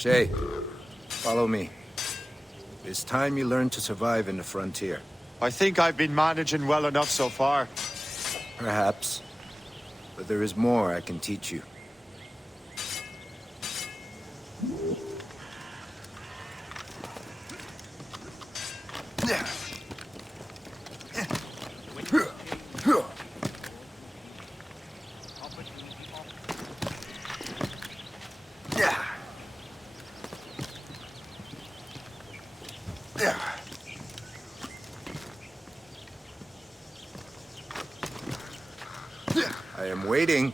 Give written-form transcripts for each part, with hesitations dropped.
Shay, follow me. It's time you learn to survive in the frontier. I think I've been managing well enough so far. Perhaps. But there is more I can teach you. I am waiting.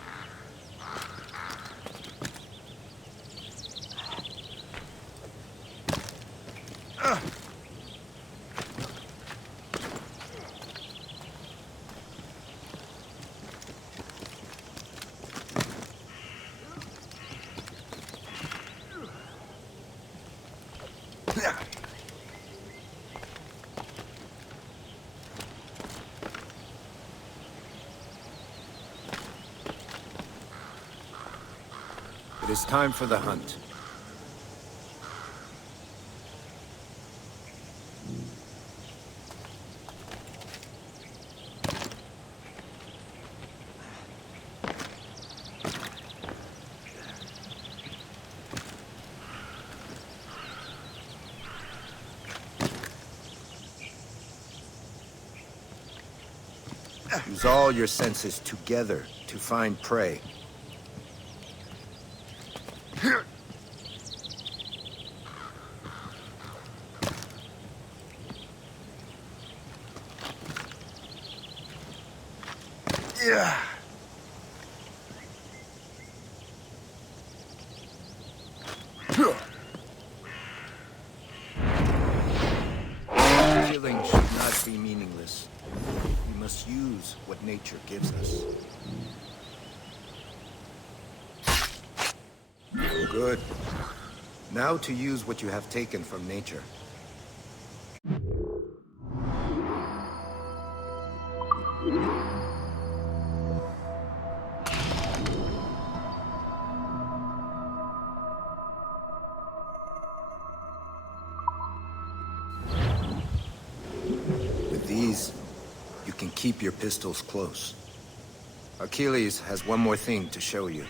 It is time for the hunt. Use all your senses together to find prey. Yeah. Killing should not be meaningless. We must use what nature gives us. Good. Now to use what you have taken from nature. With these, you can keep your pistols close. Achilles has one more thing to show you.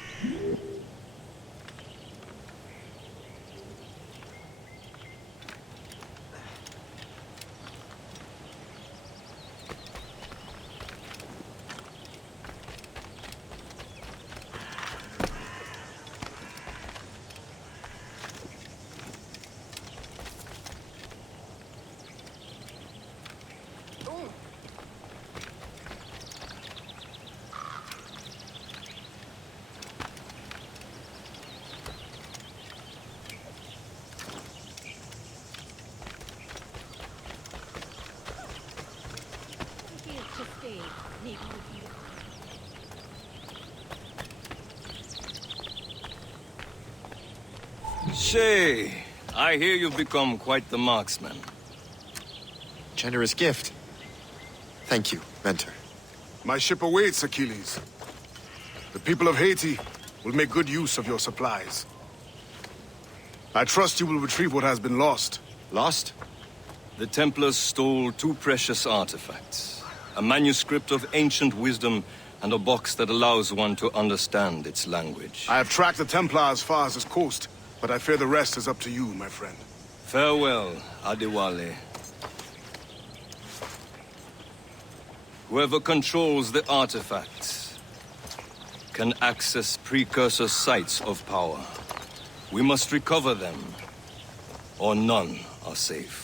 Shay, I hear you've become quite the marksman. Generous gift. Thank you, mentor. My ship awaits, Achilles. The people of Haiti will make good use of your supplies. I trust you will retrieve what has been lost. Lost? The Templars stole two precious artifacts. A manuscript of ancient wisdom and a box that allows one to understand its language. I have tracked the Templar as far as this coast, but I fear the rest is up to you, my friend. Farewell, Adewale. Whoever controls the artifacts can access precursor sites of power. We must recover them, or none are safe.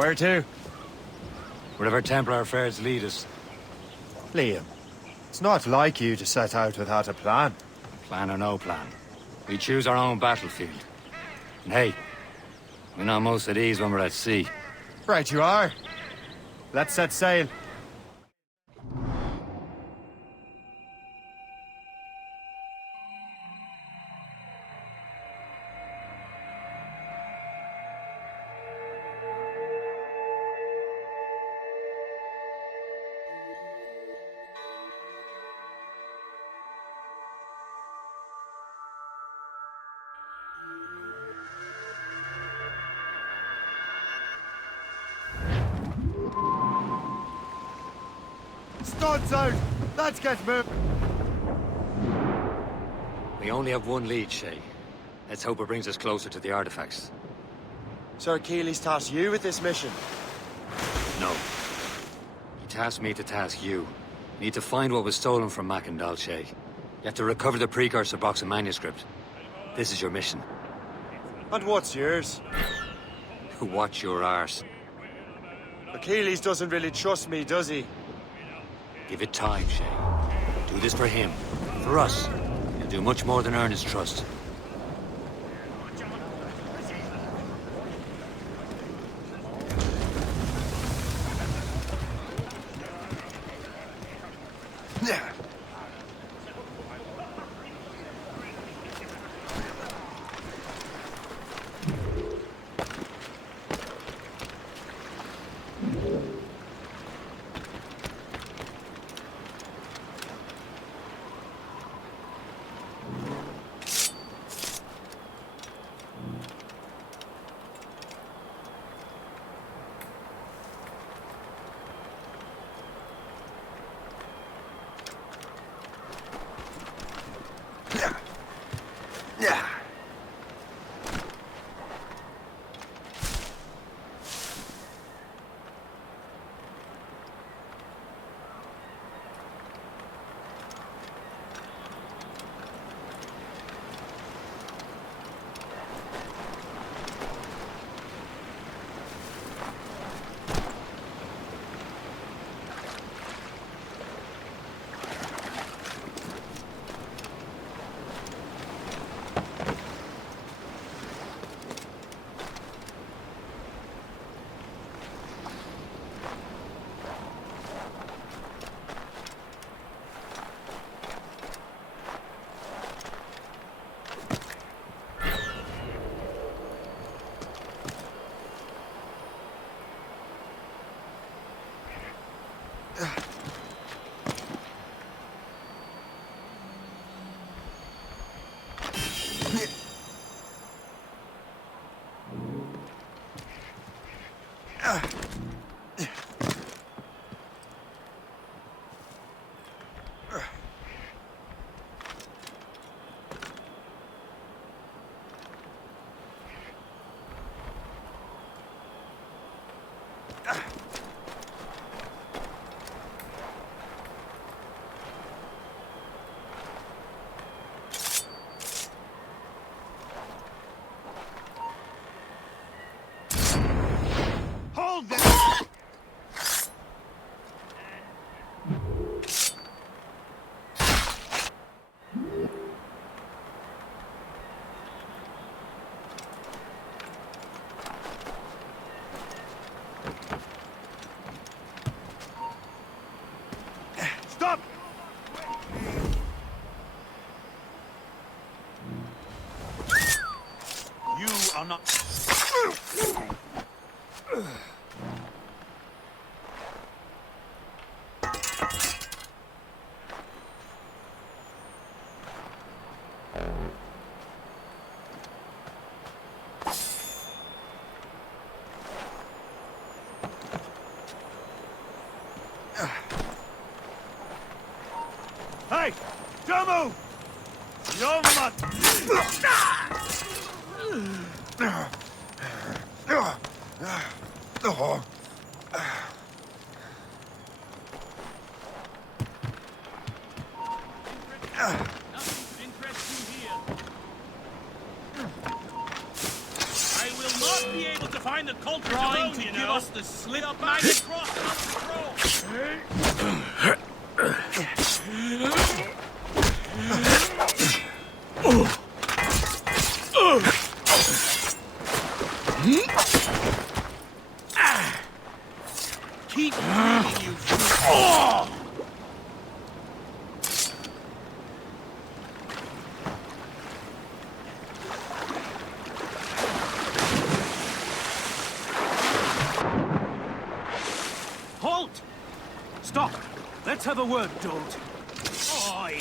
Where to? Wherever Templar affairs lead us. Liam, it's not like you to set out without a plan. Plan or no plan. We choose our own battlefield. And hey, we're not most at ease when we're at sea. Right you are. Let's set sail. Studs out! Let's get moving! We only have one lead, Shay. Let's hope it brings us closer to the artifacts. Sir Achilles tasked you with this mission. No. He tasked me to task you. You need to find what was stolen from Mackandal, Shay. You have to recover the precursor box and manuscript. This is your mission. And what's yours? Watch your arse. Achilles doesn't really trust me, does he? Give it time, Shay. Do this for him. For us. You'll do much more than earn his trust. I'm not... Hey! Don't move! You're not... I will not be able to find the culprits alone, you know. Give us the slip back across Keep moving, you fool. Halt! Stop! Let's have a word, Dolt. Oi!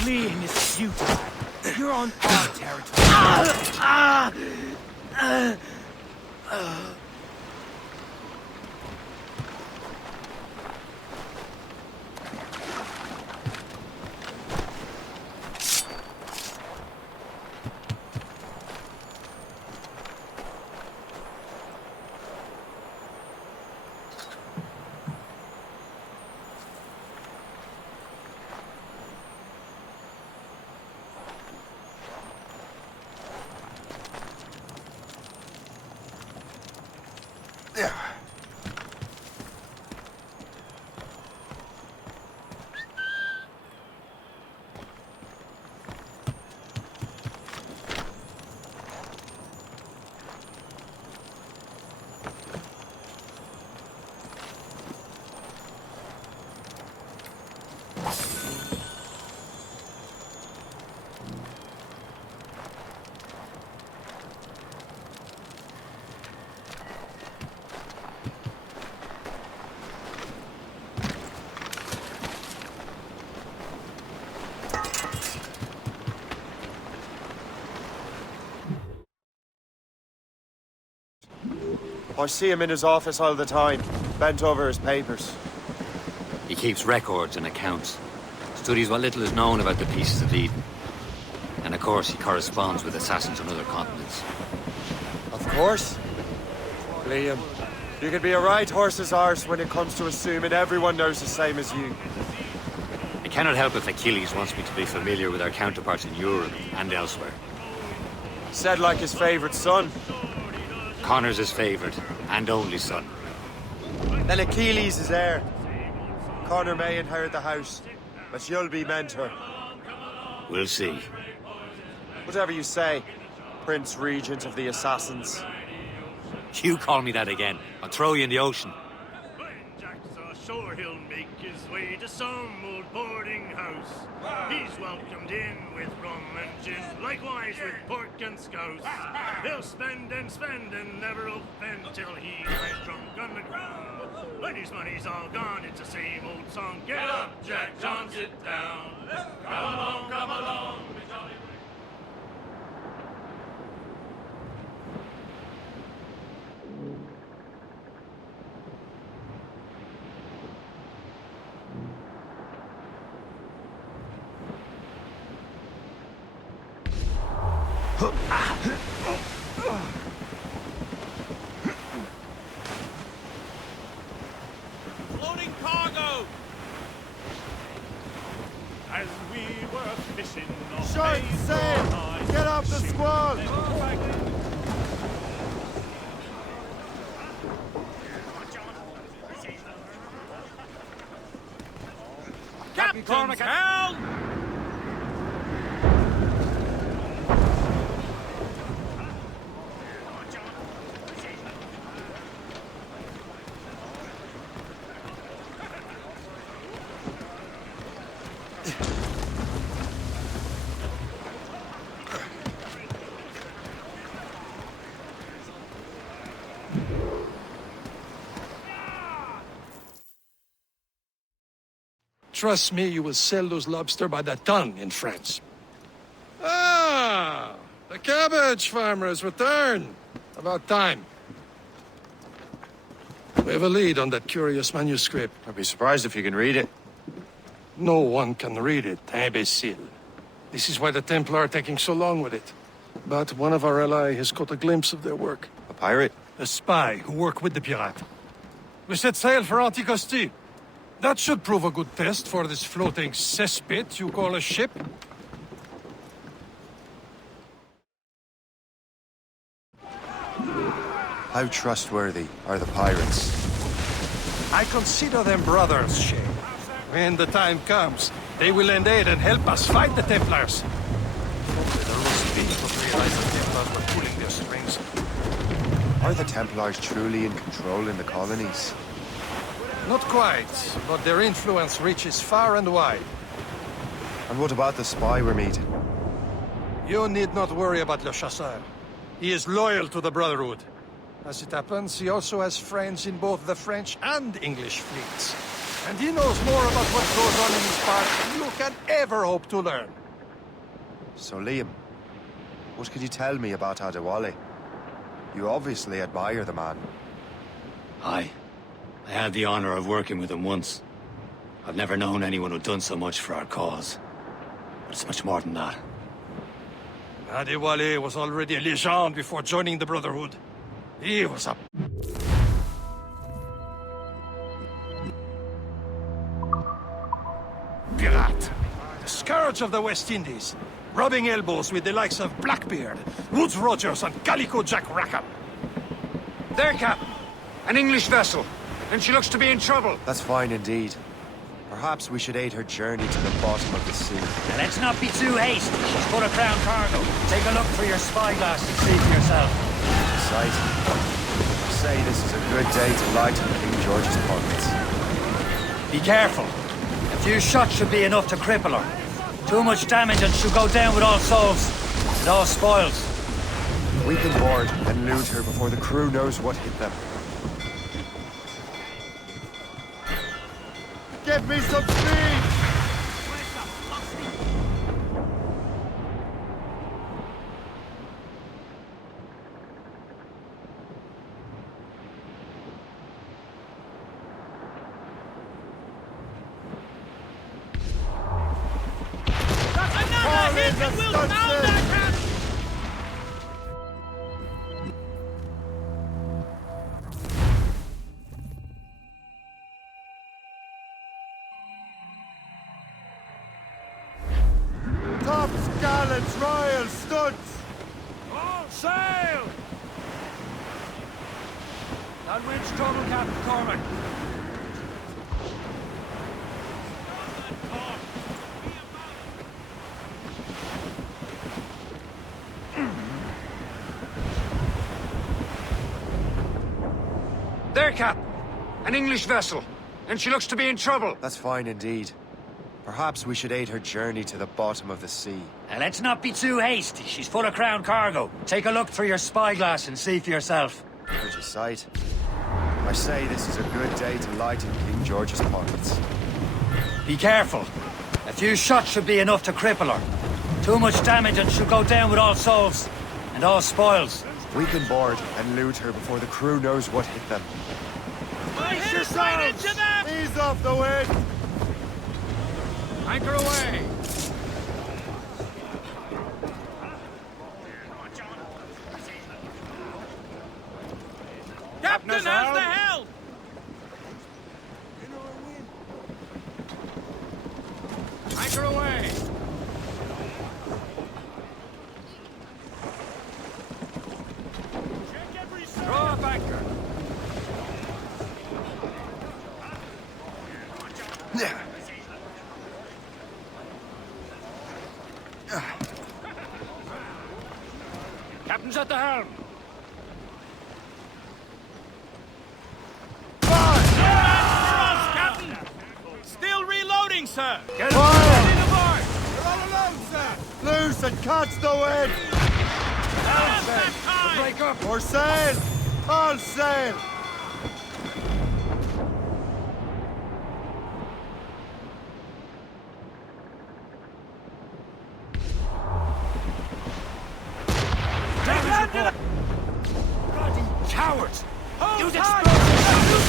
Fleeing is futile. You're on our territory. I see him in his office all the time, bent over his papers. He keeps records and accounts, studies what little is known about the pieces of Eden. And of course, he corresponds with assassins on other continents. Of course. Liam, you could be a right horse's arse when it comes to assuming everyone knows the same as you. I cannot help if Achilles wants me to be familiar with our counterparts in Europe and elsewhere. Said like his favourite son. Connor's his favourite and only son. Then Achilles is heir. Connor may inherit the house, but you'll be mentor. We'll see. Whatever you say, Prince Regent of the Assassins. You call me that again, I'll throw you in the ocean. When Jack's ashore, he'll make his way to some old boarding house. He's welcomed in with rum and gin, likewise with pork and scouse. He'll spend and never offend till he lies drunk on the ground. When his money's all gone, it's the same old song. Get up, Jack John, sit down. Come along, come along. Floating cargo! As we were fishing on Short sail! Get off the squall! Captain's helm! Trust me, you will sell those lobster by the ton in France. Ah, the cabbage farmer has returned. About time. We have a lead on that curious manuscript. I'd be surprised if you can read it. No one can read it, imbecile. This is why the Templar are taking so long with it. But one of our allies has caught a glimpse of their work. A pirate? A spy who worked with the pirate. We set sail for Anticosti. That should prove a good test for this floating cesspit you call a ship. How trustworthy are the pirates? I consider them brothers, Shay. When the time comes, they will lend aid and help us fight the Templars. Hopefully they'll lose speed to realize the Templars were pulling their strings. Are the Templars truly in control in the colonies? Not quite, but their influence reaches far and wide. And what about the spy we're meeting? You need not worry about Le Chasseur. He is loyal to the Brotherhood. As it happens, he also has friends in both the French and English fleets. And he knows more about what goes on in his part than you can ever hope to learn. So Liam, what could you tell me about Adewale? You obviously admire the man. Aye. I had the honor of working with him once. I've never known anyone who'd done so much for our cause. But it's much more than that. Adewale was already a legend before joining the Brotherhood. He was a... pirate. The scourge of the West Indies. Rubbing elbows with the likes of Blackbeard, Woodes Rogers and Calico Jack Rackham. There, Captain. An English vessel. And she looks to be in trouble. That's fine indeed. Perhaps we should aid her journey to the bottom of the sea. Now, let's not be too hasty. She's full of crown cargo. Take a look through your spyglass and see for yourself. Sight. I say this is a good day to lighten King George's pockets. Be careful. A few shots should be enough to cripple her. Too much damage and she'll go down with all souls and all spoils. We can board and loot her before the crew knows what hit them. Give me some speed! Another hit and we'll down that cap! Tops, gallants, royals, studs! All sail! That wind's trouble, Captain Cormac. There, Captain. An English vessel. And she looks to be in trouble. That's fine indeed. Perhaps we should aid her journey to the bottom of the sea. Now, let's not be too hasty. She's full of crown cargo. Take a look through your spyglass and see for yourself. There's your sight. I say this is a good day to lighten King George's pockets. Be careful. A few shots should be enough to cripple her. Too much damage and she'll go down with all souls and all spoils. We can board and loot her before the crew knows what hit them. Brace yourselves! Into them! Ease off the wind! Anchor away! Captain has the helm! Anchor away! Throw up anchor! Captain's at the helm! Captain! Still reloading, sir! Get Fire! in the bar! You're all alone, sir! Loose and catch the wind! Helm that time! Break up! Or sail! All sail! Bloody cowards! Use tight!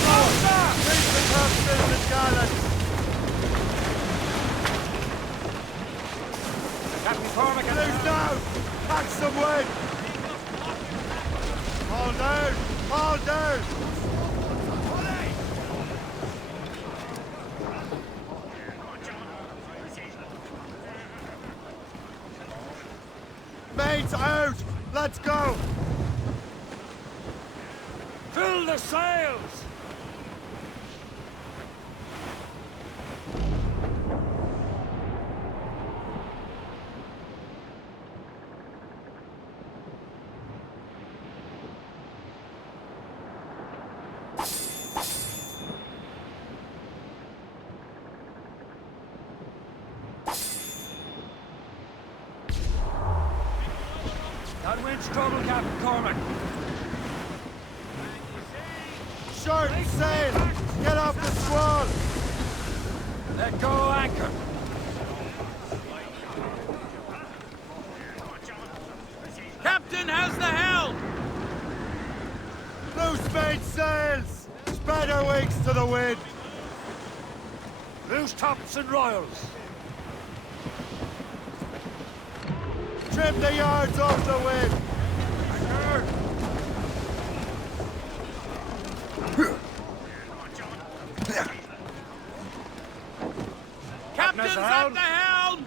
explosives! Reach the captains and gallants! Captain Cormac and Loose down! Catch some wind! All down! All down! Mates out! Let's go! Fill the sails! That wind's trouble, Captain Cormac. Short sail! Get off the squall! Let go anchor. Captain has the helm! Loose main sails! Spread our wings to the wind! Loose tops and royals. Trim the yards off the wind! Captain's at the helm!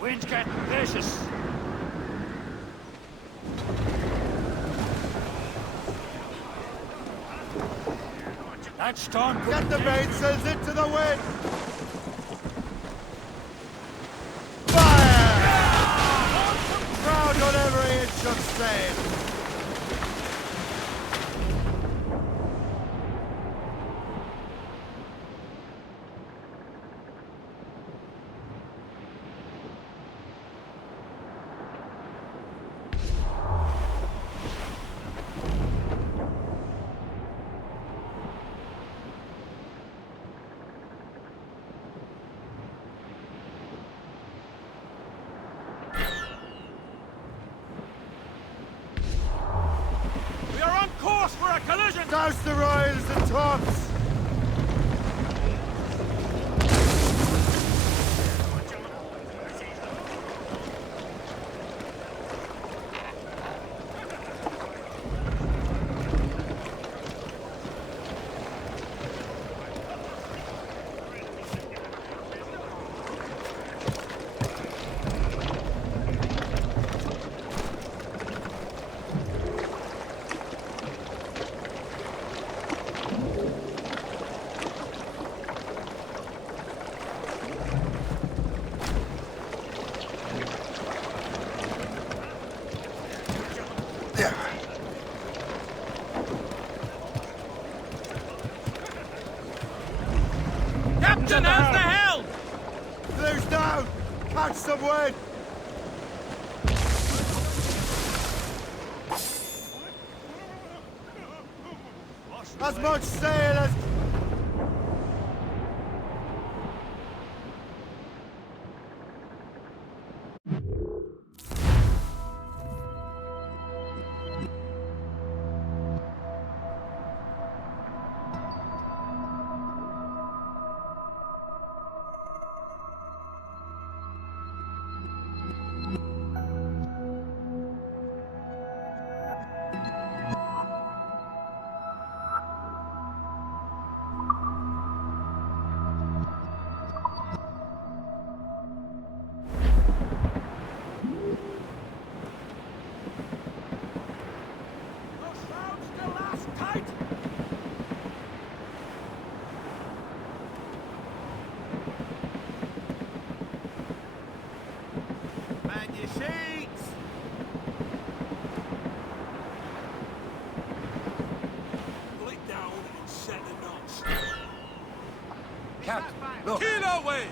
Wind's getting vicious. That storm could Get the be mainsails into the wind! Fire! Crowd on every inch of sail! We are on course for a collision! Douse the royals and tops! Captain has the helm! Blues down! Catch some wind! As much sail as... Man your seats! Pull it down and set the knots. Captain, look. Keel away!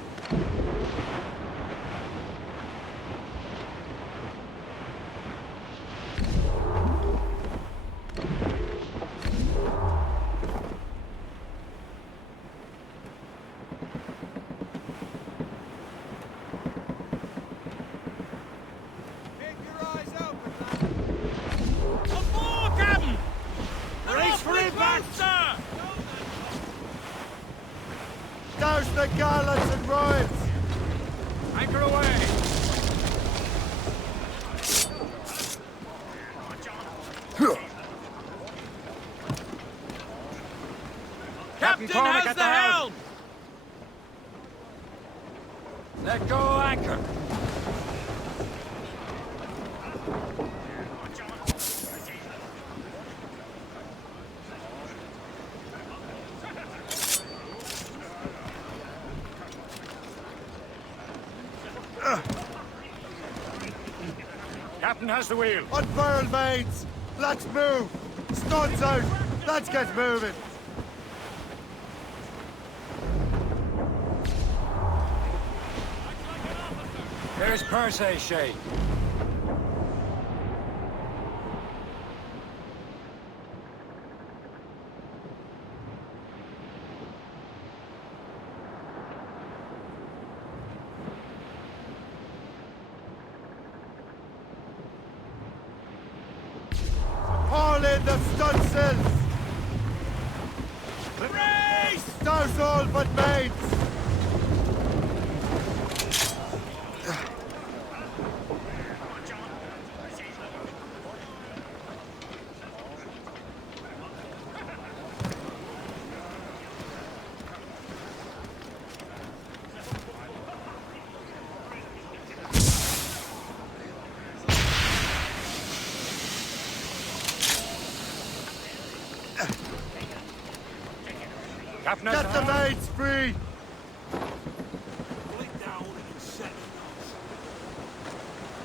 Douse the gallants and royals! Anchor away! Captain has the helm! Let go anchor. Captain has the wheel. Unfurl, mates! Let's move! Studs out! Let's get moving! Here's Percy, Shay. Haul in the stunsails! Race! Douse all but mates! Captain Get the mates free!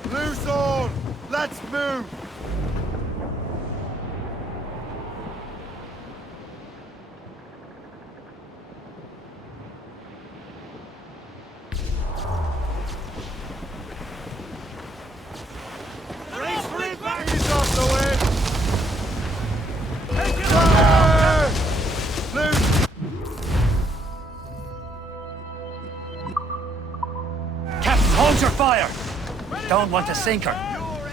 Loose all! Let's move! Race for it back! Ease off the wind! Fire! Loose! Captain, hold your fire! Don't want to sink her.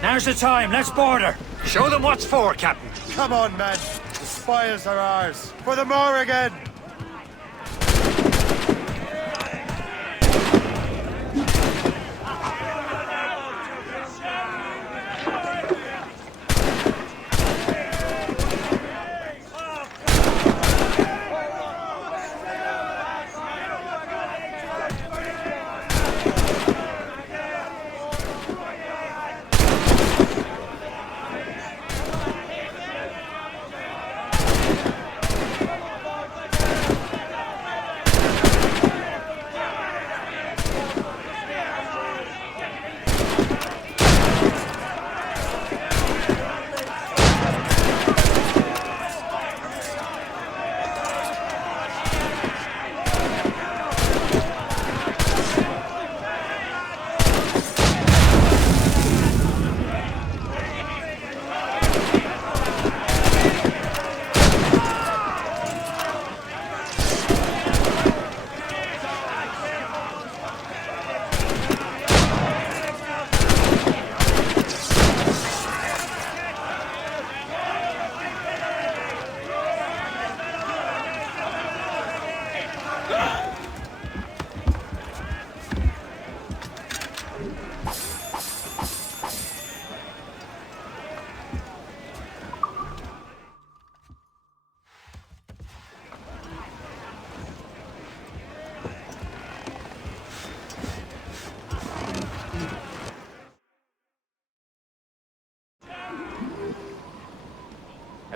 Now's the time, let's board her. Show them what's for, Captain. Come on, men! The spoils are ours! For the more again!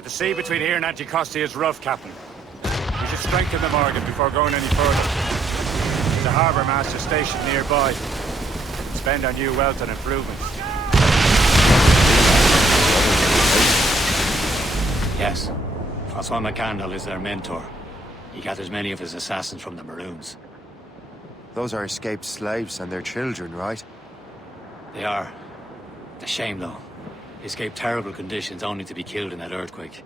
The sea between here and Anticosti is rough, Captain. We should strengthen the Morgan before going any further. There's a harbour master stationed nearby. Spend our new wealth on improvements. Yes. Francois McCandle is their mentor. He gathers many of his assassins from the Maroons. Those are escaped slaves and their children, right? They are. It's a shame, though. They escaped terrible conditions only to be killed in that earthquake.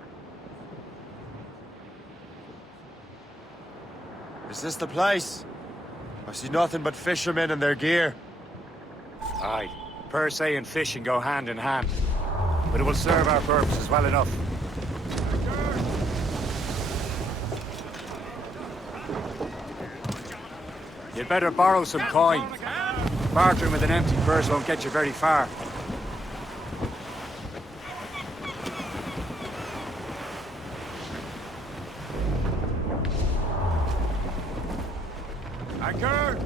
Is this the place? I see nothing but fishermen and their gear. Aye. Per se and fishing go hand in hand. But it will serve our purposes well enough. You'd better borrow some coin. Bartering with an empty purse won't get you very far. Anchor!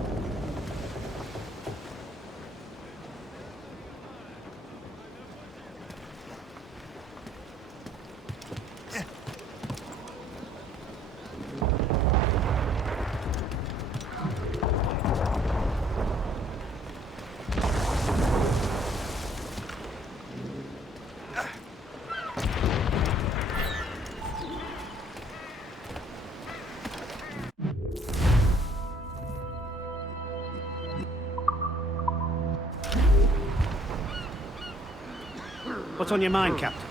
What's on your mind, Captain?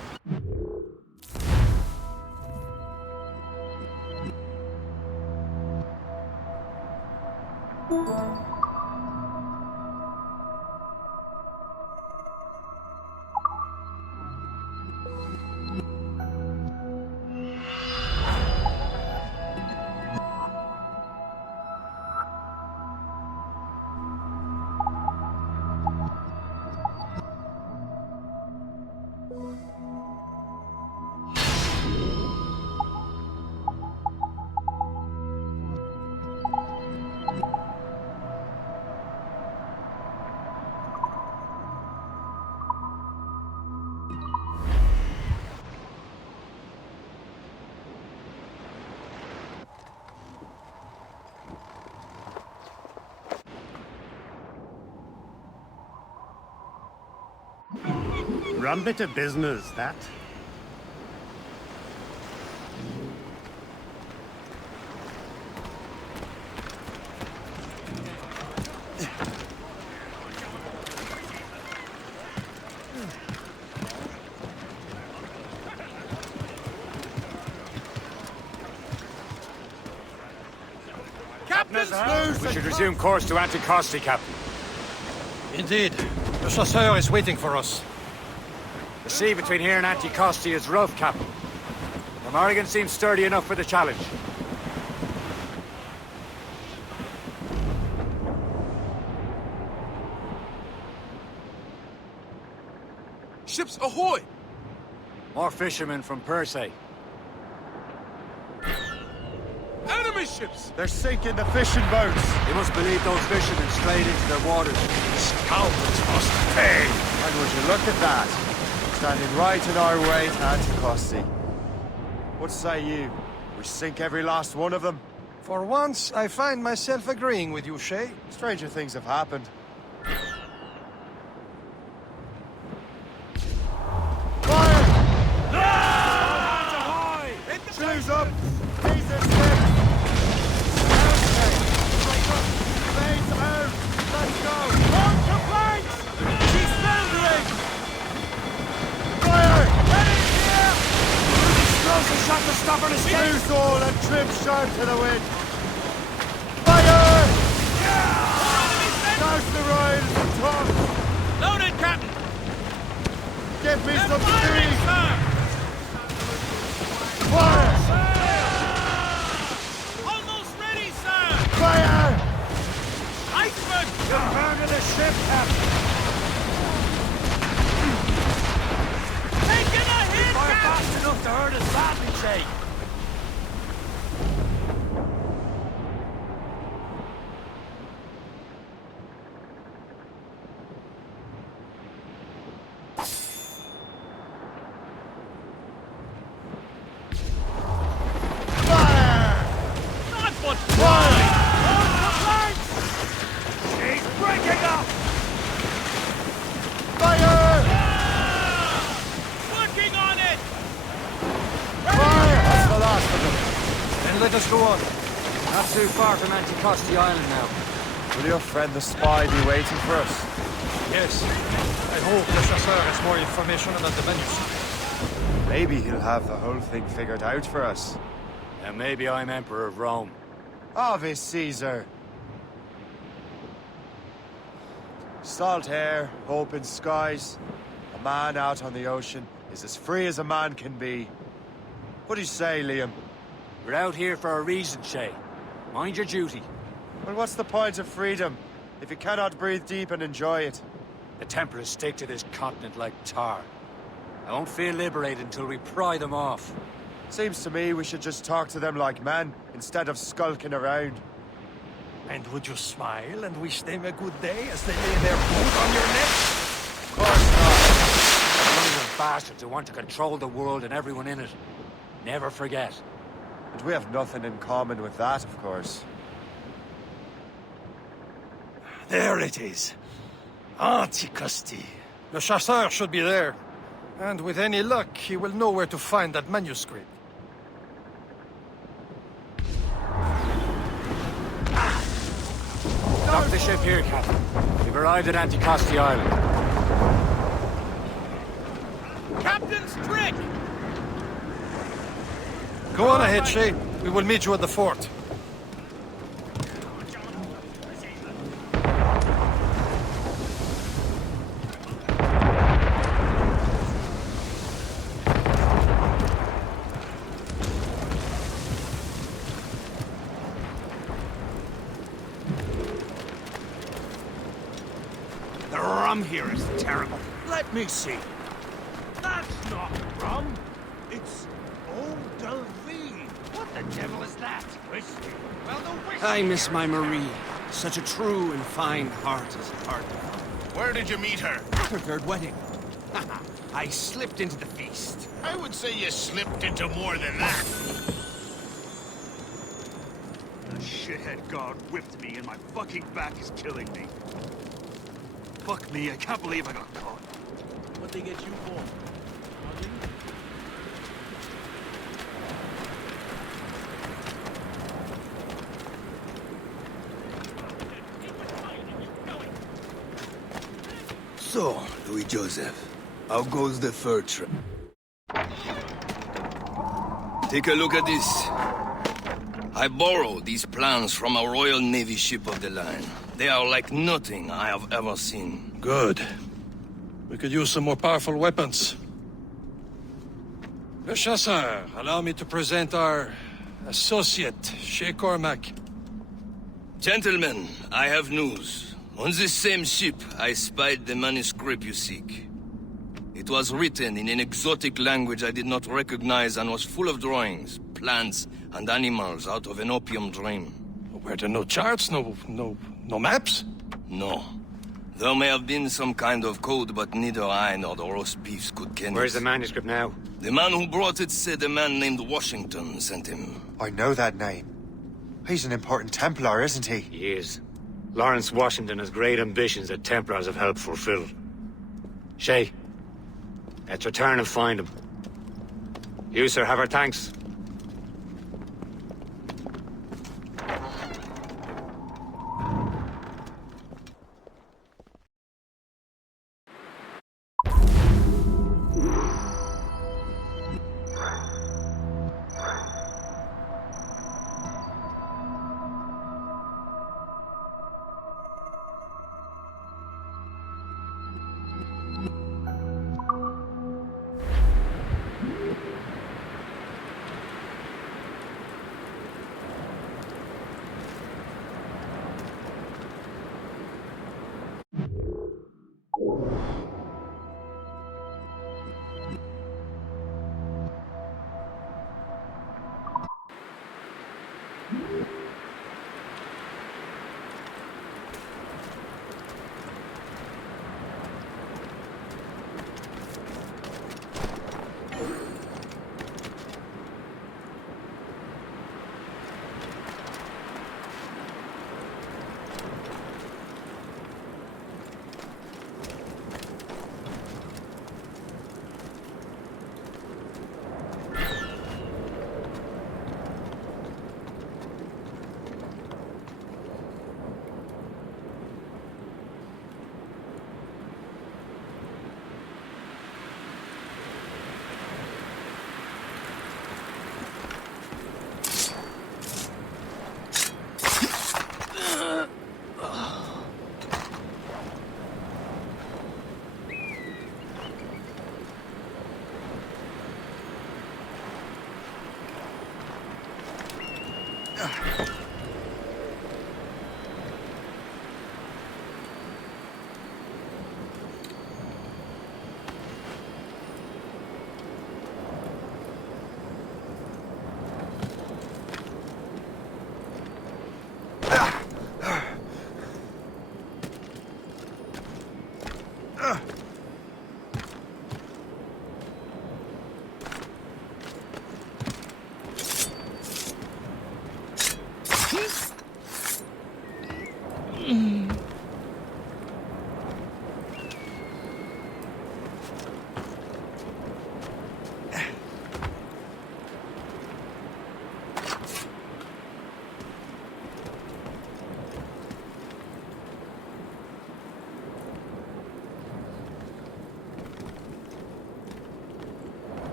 Rum bit of business, that. We should resume course to Anticosti, Captain. Indeed. The chasseur is waiting for us. The sea between here and Anticosti is rough, Captain. The Morrigan seems sturdy enough for the challenge. Ships ahoy! More fishermen from Persay. Enemy ships! They're sinking the fishing boats. They must believe those fishermen strayed into their waters. Scoundrels must pay! And would you look at that? Standing right in our way to Anticosti. What say you? We sink every last one of them? For once, I find myself agreeing with you, Shay. Stranger things have happened. Fire! Screws up! These are slick! Blades out! Let's go! On to planks! She's foundering! Fire! Heading here! Close a shot to stop her escape! Loose all and trim sharp to the wind! Fire! Douse the royals and tops! Loaded, Captain! Give me some Firing, speed! sir! Fire! Almost ready, sir! Fire! Iceman! Confirm to the ship, Captain! Taking a hit, Fire Captain! fast enough to hurt us badly, Shay! Not but fine! On the planks! She's breaking up! Fire! Working on it! Fire! That's the last of them. Then let us go on. Not too far from Anticosti Island now. Will your friend the spy be waiting for us? Yes. I hope the chasseur has more information about the manuscript. Maybe he'll have the whole thing figured out for us. And maybe I'm Emperor of Rome. Ave Caesar! Salt air, open skies. A man out on the ocean is as free as a man can be. What do you say, Liam? We're out here for a reason, Shay. Mind your duty. Well, what's the point of freedom if you cannot breathe deep and enjoy it? The Templars stick to this continent like tar. I won't feel liberated until we pry them off. Seems to me we should just talk to them like men, instead of skulking around. And would you smile and wish them a good day as they lay their boot on your neck? Of course not. One of those bastards who want to control the world and everyone in it. Never forget. And we have nothing in common with that, of course. There it is. Anticosti. The chasseur should be there. And with any luck, he will know where to find that manuscript. Dock the ship here, Captain. We've arrived at Anticosti Island. Captain's trick! Go on ahead, Shay. We will meet you at the fort. The rum here is terrible. Let me see. That's not rum. It's eau de vie. What the devil is that? Whiskey. Well, the whiskey. I miss my Marie. Such a true and fine heart as a partner. Where did you meet her? At her third wedding. I slipped into the feast. I would say you slipped into more than that. The shithead guard whipped me and my fucking back is killing me. Fuck me, I can't believe I got caught. What'd they get you for? So, Louis Joseph, how goes the fur trip? Take a look at this. I borrowed these plans from a Royal Navy ship of the line. They are like nothing I have ever seen. Good. We could use some more powerful weapons. Le Chasseur, allow me to present our associate, Shay Cormac. Gentlemen, I have news. On this same ship, I spied the manuscript you seek. It was written in an exotic language I did not recognize and was full of drawings, plants, and animals out of an opium dream. Were there no charts, no maps? No. There may have been some kind of code, but neither I nor the roast beefs could ken it. Where's the manuscript now? The man who brought it said a man named Washington sent him. I know that name. He's an important Templar, isn't he? He is. Lawrence Washington has great ambitions that Templars have helped fulfill. Shay, let's return and find him. You, sir, have our thanks.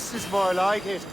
This is more like it.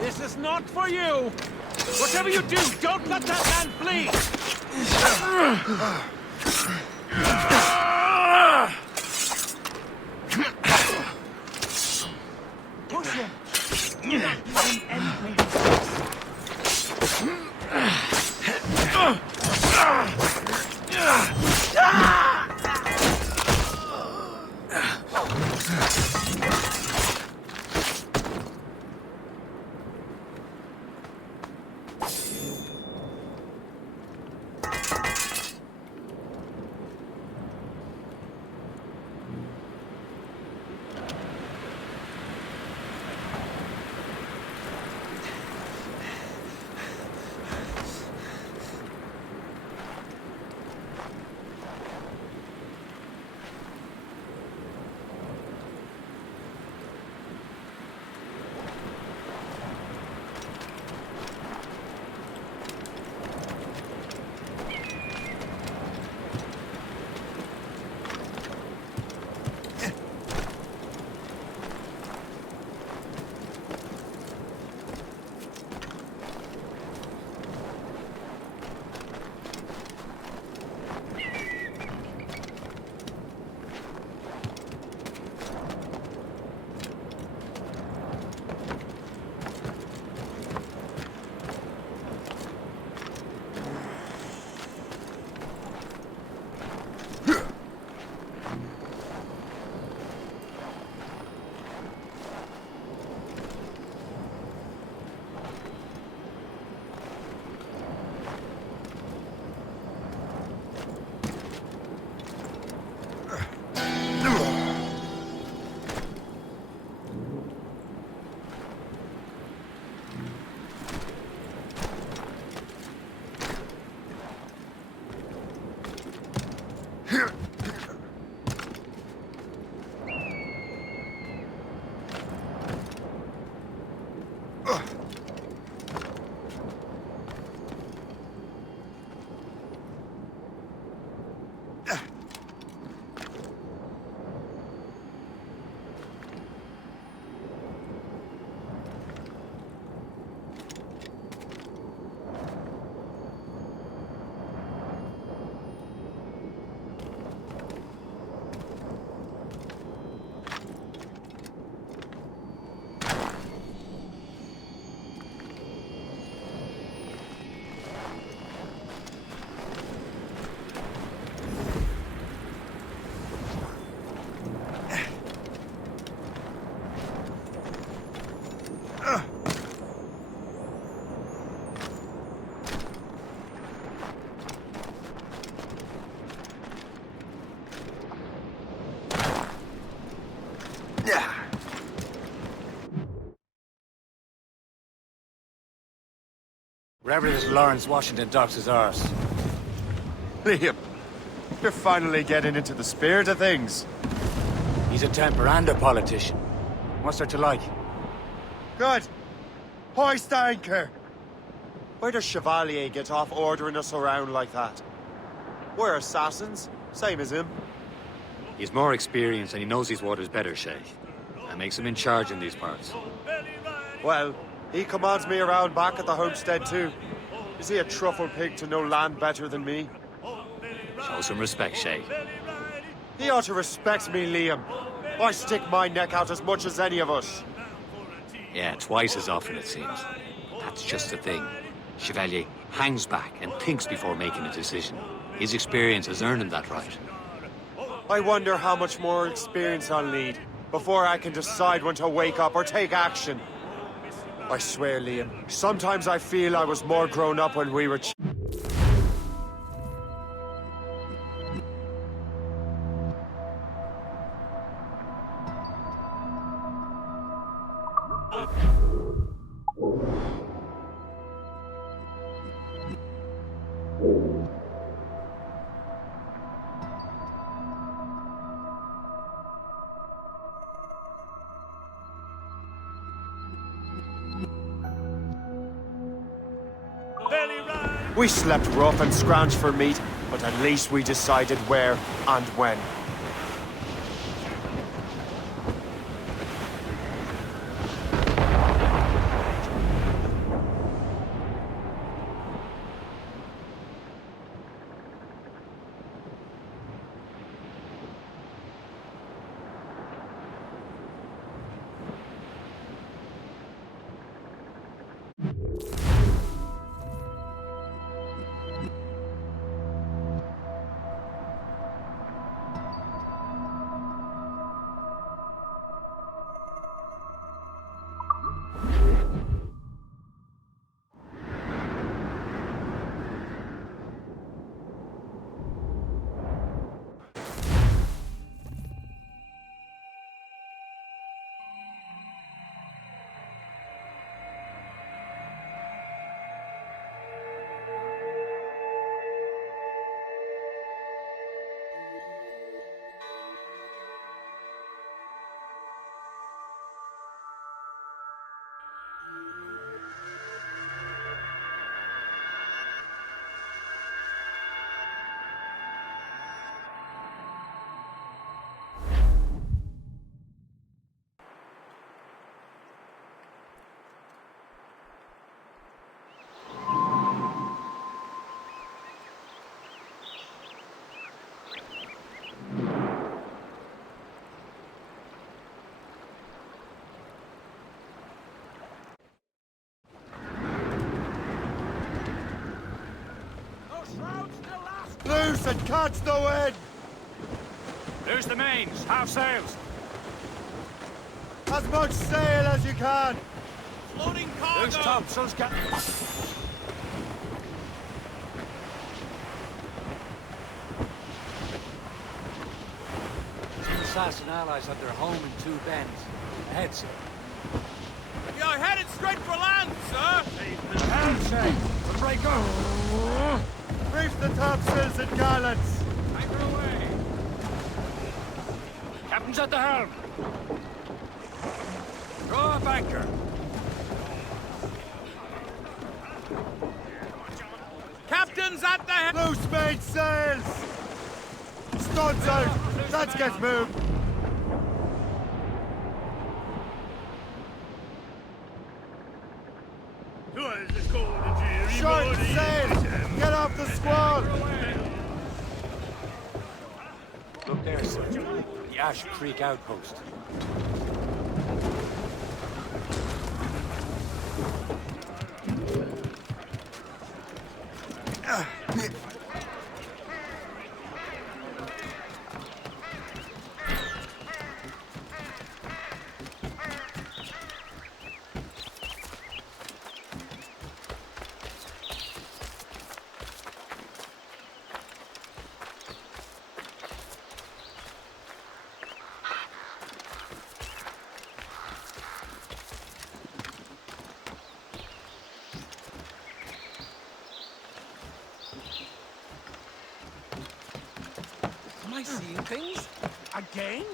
This is not for you! Whatever you do, don't let that man flee! Push him! Let him end me! Wherever this Lawrence Washington docks his arse. Liam, you're finally getting into the spirit of things. He's a temper and a politician. What's there to like? Good. Hoist anchor. Where does Chevalier get off ordering us around like that? We're assassins, same as him. He's more experienced and he knows these waters better, Shay. That makes him in charge in these parts. Well, he commands me around back at the homestead too. Is he a truffle pig to know land better than me? Show some respect, Shay. He ought to respect me, Liam. I stick my neck out as much as any of us. Yeah, twice as often, it seems. That's just the thing. Chevalier hangs back and thinks before making a decision. His experience has earned him that right. I wonder how much more experience I'll need before I can decide when to wake up or take action. I swear, Liam, sometimes I feel I was more grown up when we were We slept rough and scrounged for meat, but at least we decided where and when. Loose and catch the wind! There's the mains, half sails. As much sail as you can! Floating cargo! There's topsails, The assassin allies have their home in Two Bends. Ahead, sir. You're headed straight for land, sir! Helm say! We'll break up! Reef the topsails and gallants! Anchor away! Captain's at the helm! Draw up anchor! Captain's at the helm! Loose made sails! Studs out! Let's get moved! Short sail! Get off the squall! Look there, sir. The Ash Creek outpost. Am I seeing things? Again?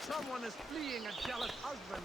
Someone is fleeing a jealous husband.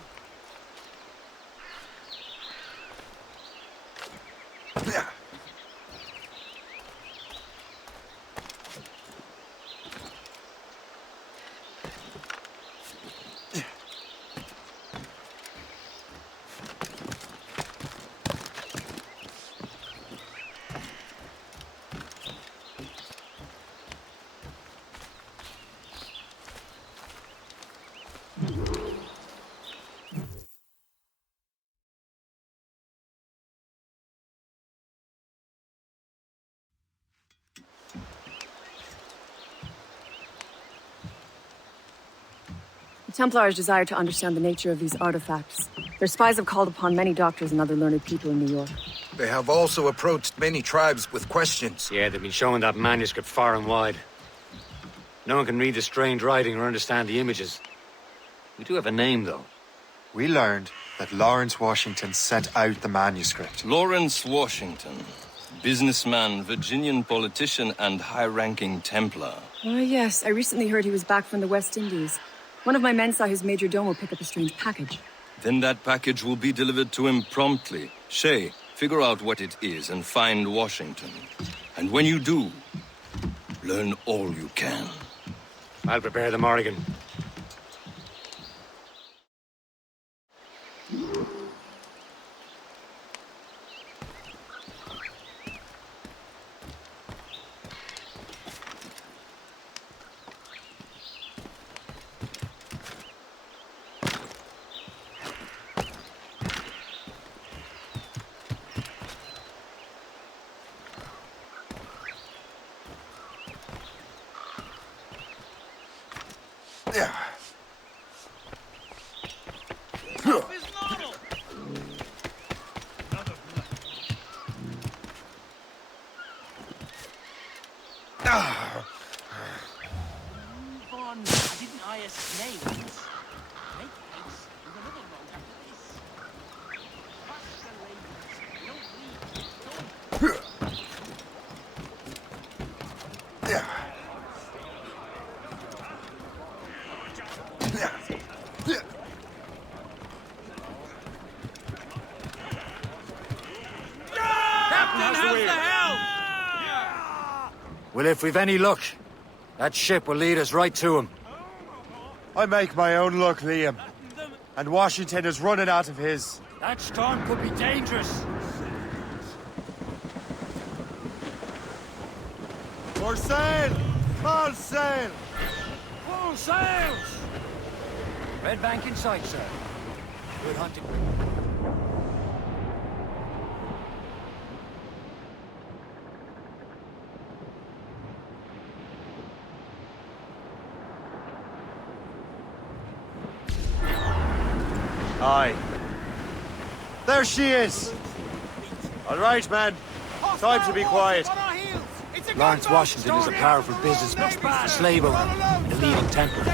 Templars desire to understand the nature of these artifacts. Their spies have called upon many doctors and other learned people in New York. They have also approached many tribes with questions. Yeah, they've been showing that manuscript far and wide. No one can read the strange writing or understand the images. We do have a name, though. We learned that Lawrence Washington sent out the manuscript. Lawrence Washington. Businessman, Virginian politician, and high-ranking Templar. Oh, yes. I recently heard he was back from the West Indies. One of my men saw his major domo pick up a strange package. Then that package will be delivered to him promptly. Shay, figure out what it is and find Washington. And when you do, learn all you can. I'll prepare the Morrigan. Well, if we've any luck, that ship will lead us right to him. I make my own luck, Liam. And Washington is running out of his. That storm could be dangerous. For sail! All sail! Full sails! Red bank in sight, sir. Good hunting. Aye. There she is! All right, man. Time to be quiet. Lawrence Washington is a powerful businessman, a slave owner, and a leading Templar.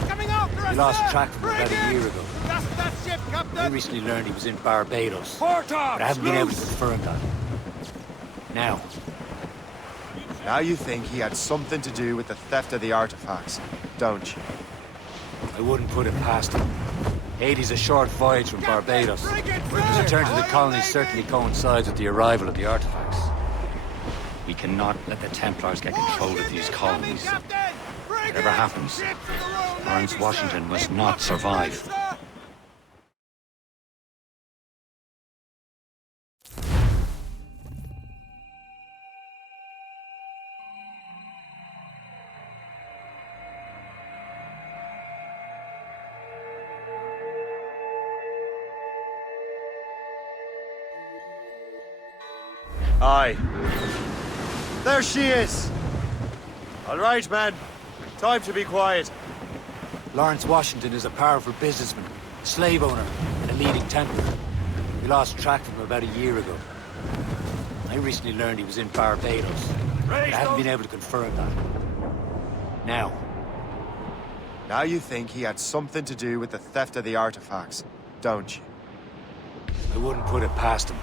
We lost track of him about a year ago. I recently learned he was in Barbados, but I haven't been able to confirm that. Now you think he had something to do with the theft of the artifacts, don't you? I wouldn't put it past him. Haiti's a short voyage from Barbados. His return to the colonies certainly coincides with the arrival of the artifacts. We cannot let the Templars get control of these colonies. Whatever happens, Lawrence Washington must not survive. Aye. There she is! All right, man. Time to be quiet. Lawrence Washington is a powerful businessman, a slave owner, and a leading Templar. We lost track of him about a year ago. I recently learned he was in Barbados, but I haven't been able to confirm that. Now you think he had something to do with the theft of the artifacts, don't you? I wouldn't put it past him.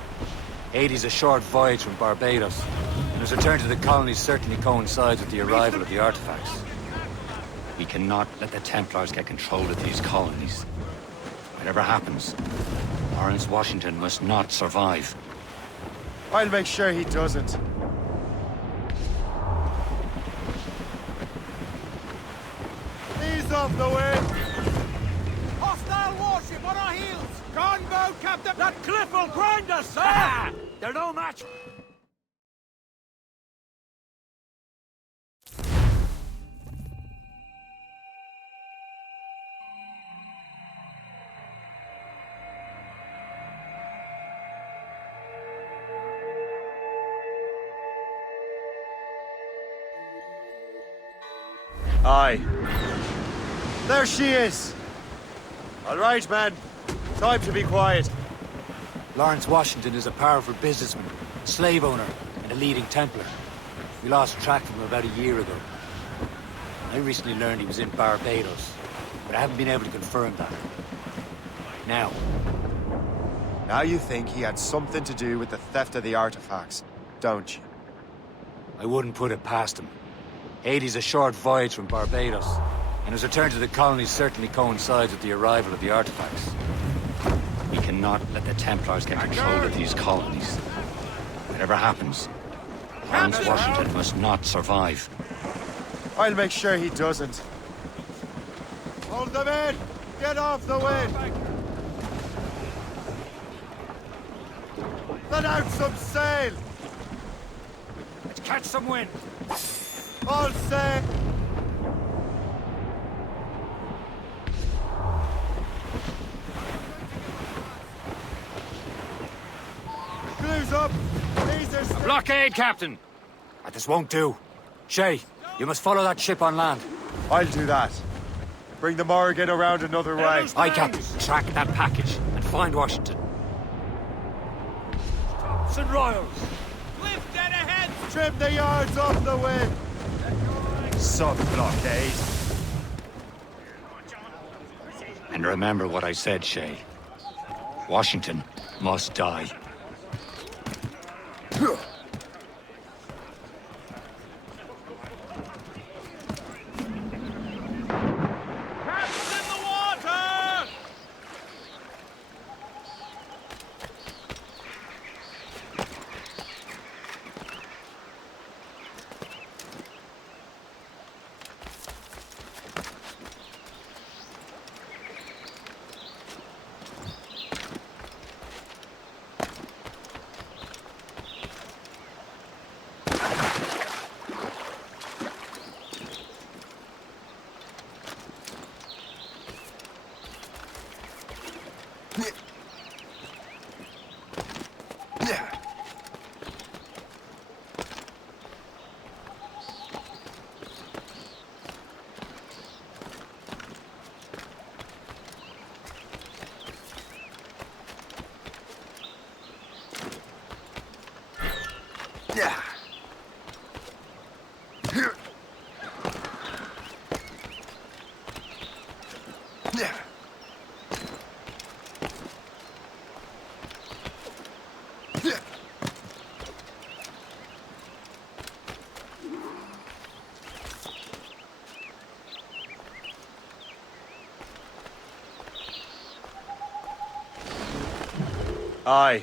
Haiti's a short voyage from Barbados, and his return to the colonies certainly coincides with the arrival of the artifacts. We cannot let the Templars get control of these colonies. Whatever happens, Lawrence Washington must not survive. I'll make sure he doesn't. Ease off the wind! Hostile warship on our heels! Gunboat, Captain! That cliff will grind us, sir! Ah, they're no match! Aye. There she is! All right, man. Time to be quiet. Lawrence Washington is a powerful businessman, slave owner, and a leading Templar. We lost track of him about a year ago. I recently learned he was in Barbados, but I haven't been able to confirm that. Now you think he had something to do with the theft of the artifacts, don't you? I wouldn't put it past him. Haiti's a short voyage from Barbados, and his return to the colonies certainly coincides with the arrival of the artifacts. We cannot let the Templars get control of these colonies. Whatever happens, Lawrence Washington must not survive. I'll make sure he doesn't. Hold them in! Get off the wind! Let out some sail! Let's catch some wind! All sail! Close up! These are... A blockade, Captain! This won't do. Shay, you must follow that ship on land. I'll do that. Bring the Morrigan around another way. Aye, Captain. Track that package and find Washington. St. Royals! Lift dead ahead! Trim the yards off the wind! Sub-blockade. And remember what I said, Shay. Washington must die. Aye.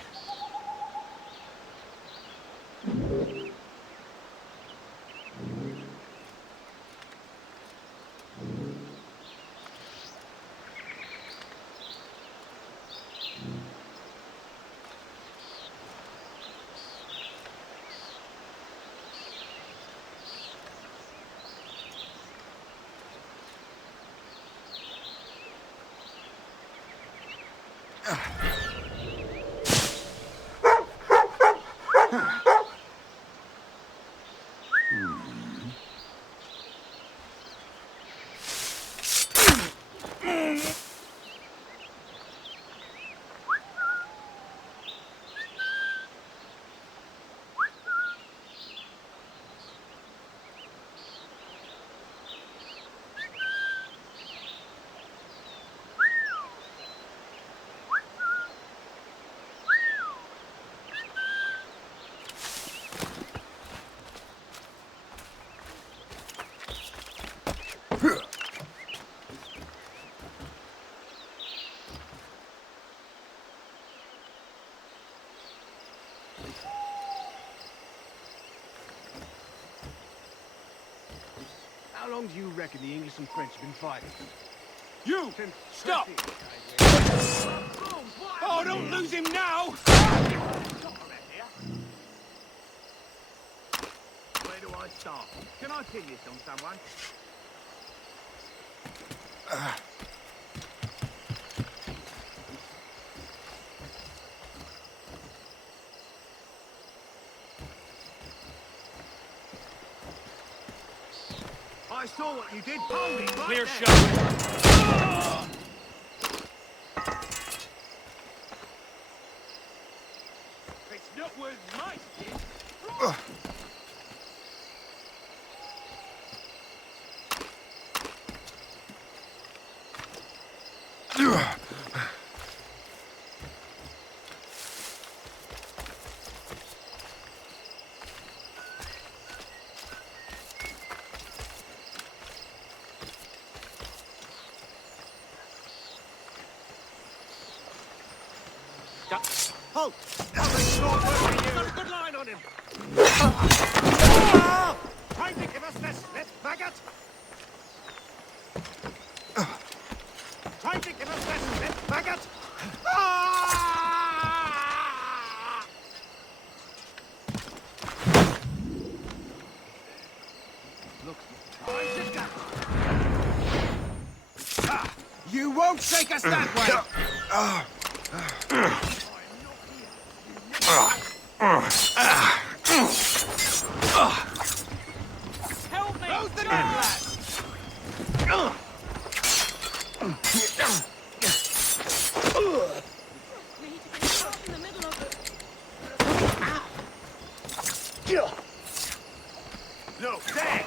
How long do you reckon the English and French have been fighting? You! Stop! Oh, don't lose him now! Where do I start? Can I pin this on someone? I saw what you did. Hold it right Clear there. shot. Halt! Got a good line on him! Time to give us this, maggot! Time to give us this, maggot! You won't shake us that way! Help me! Close the door! Look, there!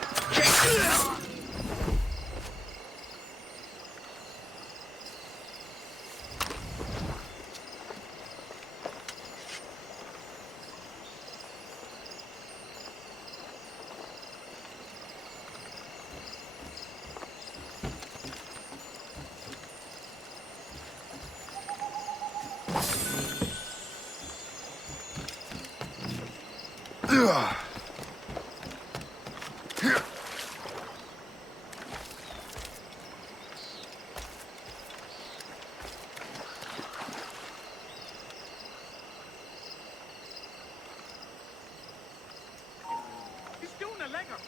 He's doing a legger!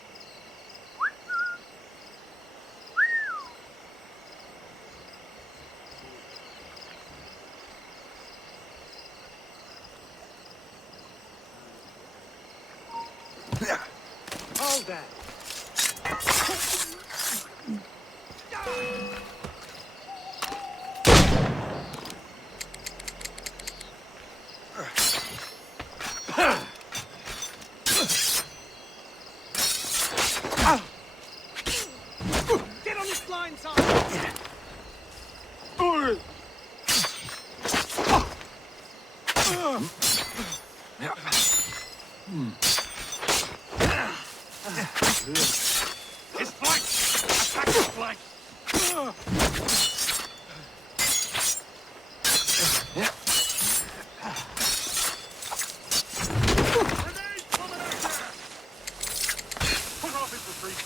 Hold that! Get on his blind side! His flank! Attack his flank! Grenade coming out there! Put off his retreat!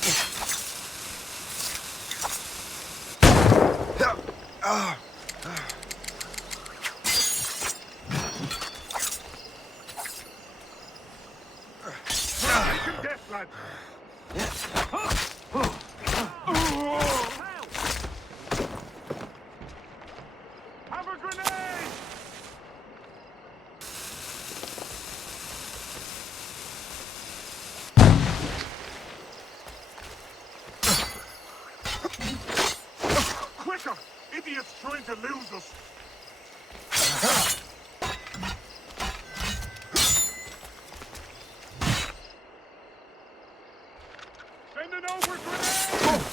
Take him death, lad! Have a grenade! Quicker! Idiot's trying to lose us! Sending over grenade!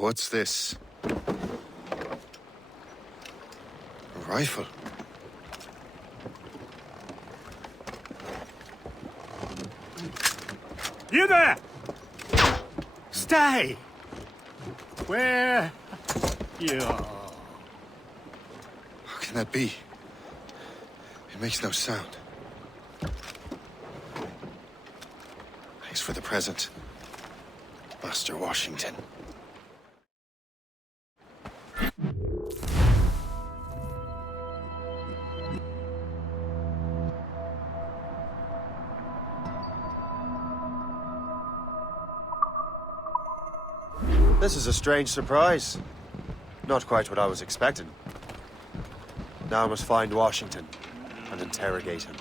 What's this? A rifle. You there! Stay! Where you are? How can that be? It makes no sound. Thanks for the present, Master Washington. This is a strange surprise. Not quite what I was expecting. Now I must find Washington and interrogate him.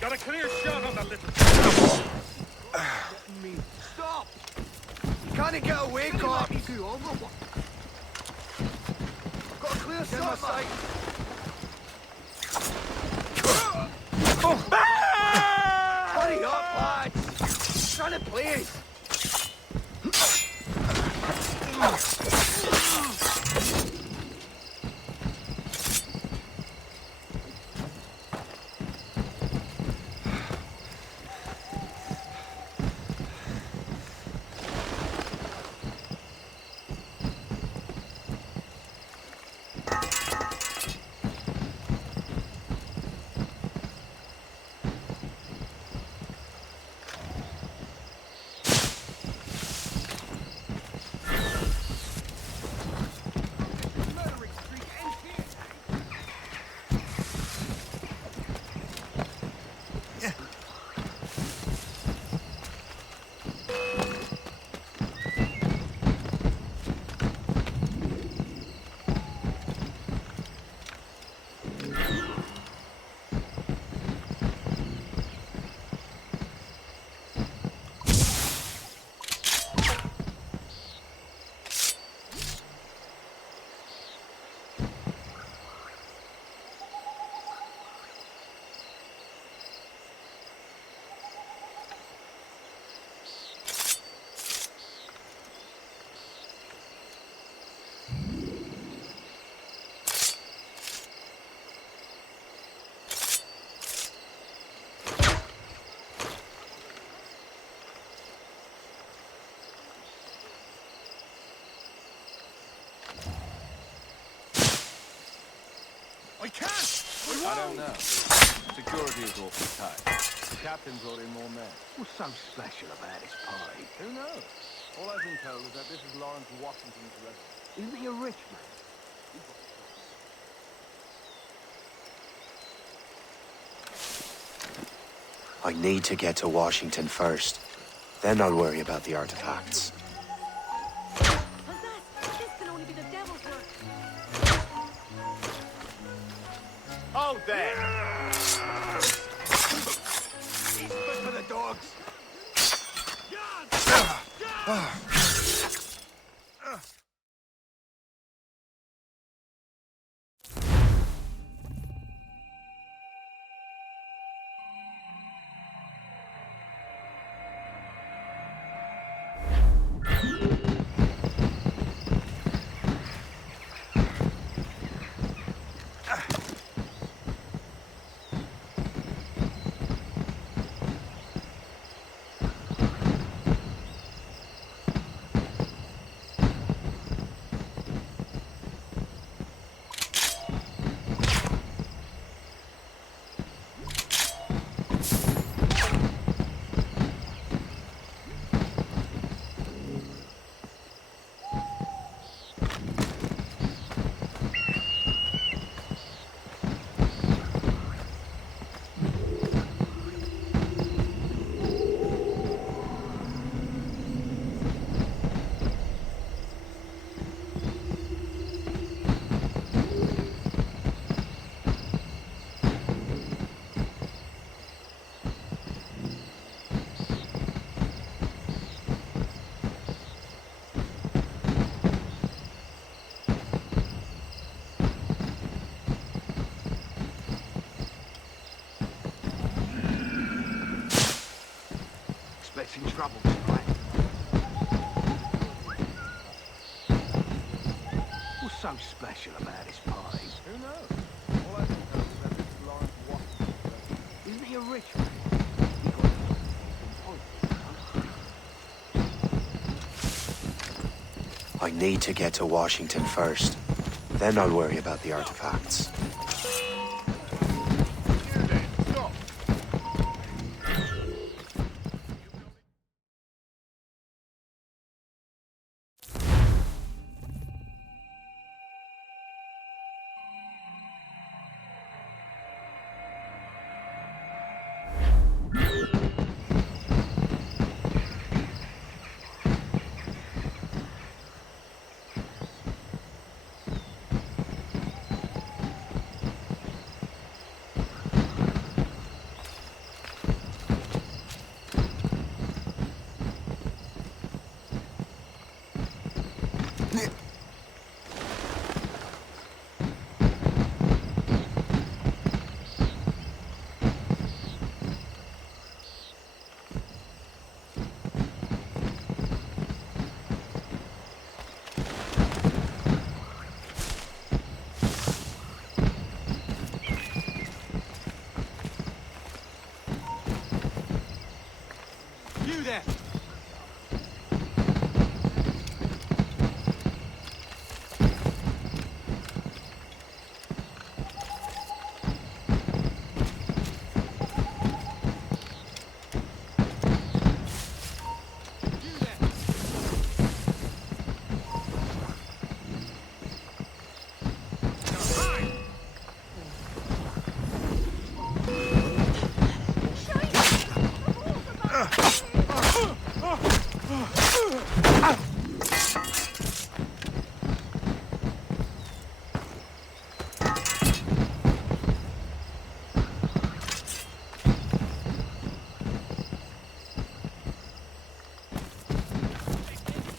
Got a clear shot on that little... Stop! You can't get away, Cop! Got a clear shot, mate! Hurry up, lads! Trying to play! I can't! I don't know. Security is awfully tight. The captain brought in more men. What's so special about this party? Who knows? All I've been told is that this is Lawrence Washington's residence. Isn't he a rich man? I need to get to Washington first. Then I'll worry about the artifacts. This can only be the devil's work. Oh, there! He's good for the dogs! us in trouble tonight. What's so special about his pie? Who knows? All I can know is that this Lawrence Watson... Isn't he a rich man? I need to get to Washington first. Then I'll worry about the artifacts.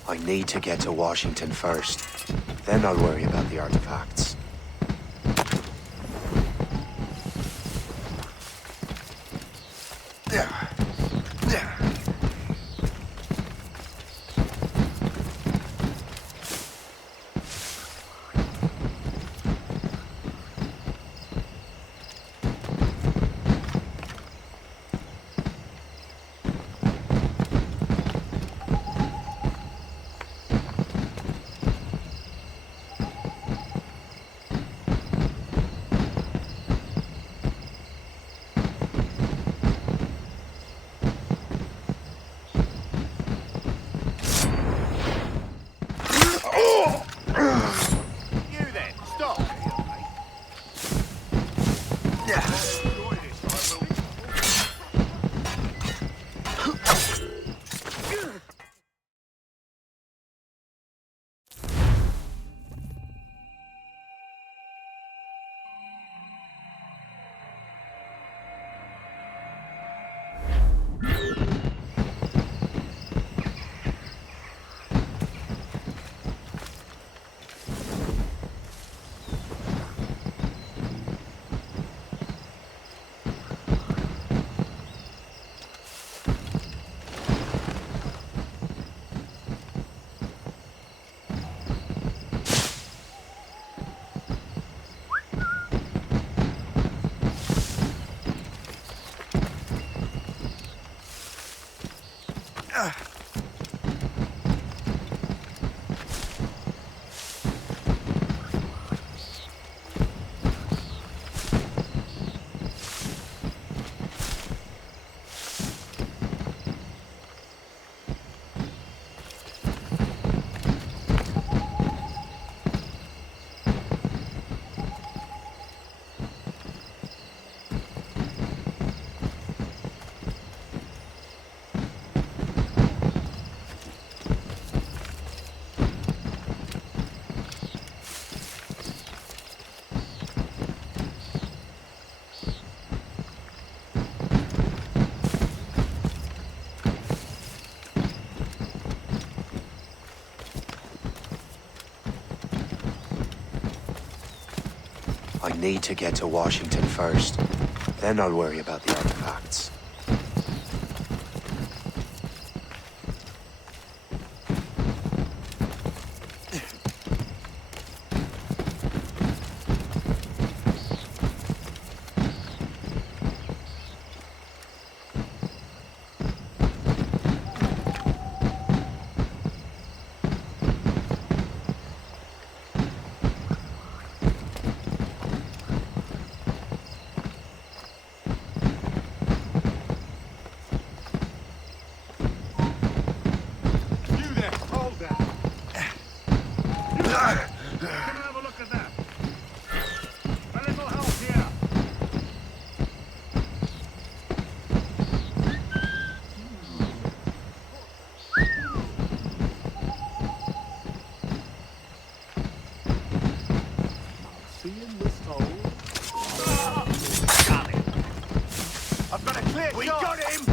I need to get to Washington first. Then I'll worry about the artifacts. I need to get to Washington first. Then I'll worry about the artifacts. bit. We got him!